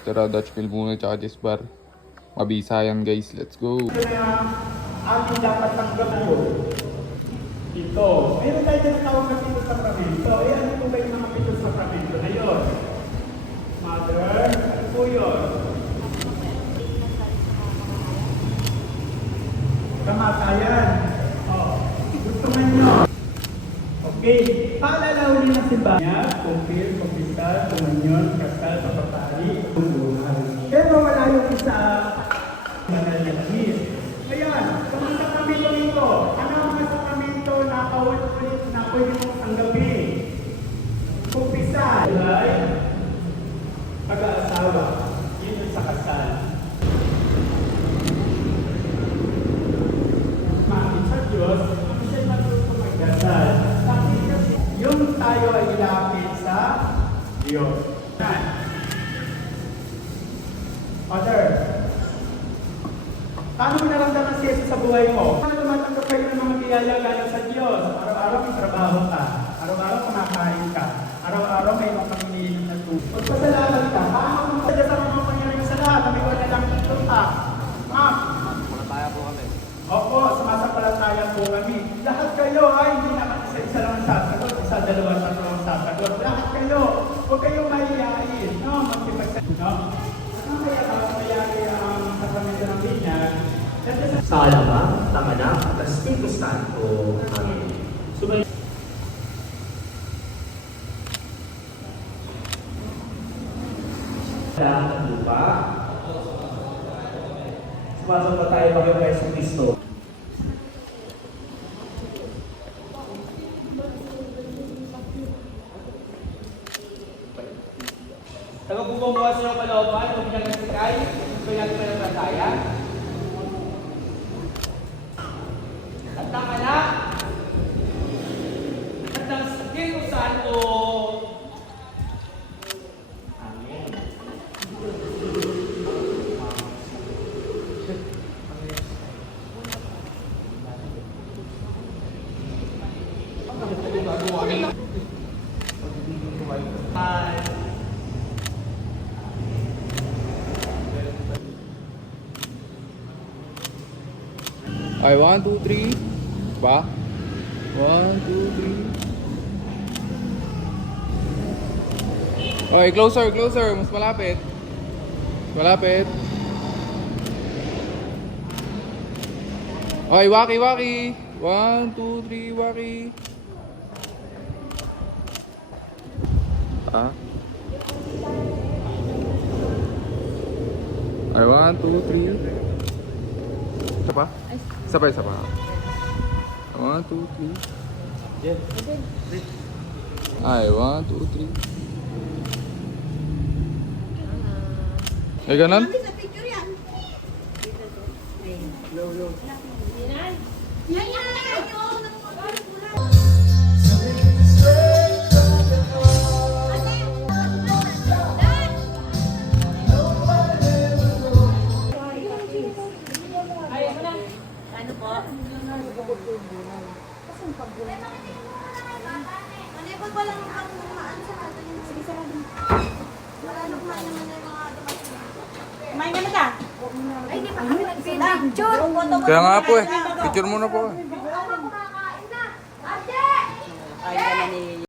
Tara, Dutch Mill muna tsaka Jess Bar. Mabisa yan guys, let's go. Ating dapat tanggapin ito. Meron tayo na tawag na Pito Sakramento. Eh, ano po ba yung mga Pito Sakramento na yun? Mother, ano po yun? Kamatayan. Oh, gusto nga nyo. Okay, paalala uli ng simbahan. Kumpir, kumpisal, kumanyon, kasal, papapari, kumbuhay. Pero wala yung isa manalagis. Ayan, sa mga sakramento nito, ano ang mga sakramento na paulit-ulit na pwede mong tanggapin? Kumpisal, ay pag-aasawa, yun sa kasal. Maraming sa Diyos, ang siya'y matuto magdasal. Bakit kasi yung tayo ay ilapit sa Diyos. Father, paano mo naramdaman si Jesus sa buhay mo? Paano tumatanggap kayo ng mga biyaya galing sa Diyos? Araw-araw may trabaho ka. Araw-araw kumakain ka. Araw-araw may mga pamilinin na tubig. Pagpasalamat ka, paano mo masadya sa mga pangyayari sa lahat? May wala lang tutak. Ma'am, Palataya po kami. opo, sumasampalataya po kami. Lahat kayo ay hindi naman isa-isa lang ang sasagot. Isa, dalawa, tatlo ang sasagot. Lahat kayo, huwag kayong mahihayin. No? Magkipagsagot. No? Ano kaya mayari ang sakramento ng binyag? Sa Ama, ng Anak, at Espiritu Santo. Amen. Sumay. Sa lupa, sumasamba tayo kay Yesu Cristo. Tagabubumuha sa iyong kalooban, kung pinagkasikay, kung pinagkasikaya. At ng Anak, at ng Espiritu Santo. Amen. Ay, 1, 2, 3. Ba? 1, 2, 3. Okay, closer, closer. Mas malapit. Malapit. Okay, waki, waki. 1, 2, 3, waki. Ah. Ay, 1, 2, 3. Isa pa? Isa pa, isa pa. 1, 2, 3. Ay, 1, 2, 3. Eh, ganun? Ano po? Kasi yung pagbuhay. Ano yung pag walang ano sa natin? Sige, sarado. Wala nang kumain naman na yung mga dumating. Kumain ka na ka? Ay, di pa kami nag-picture. Kaya nga po eh. Picture muna po eh.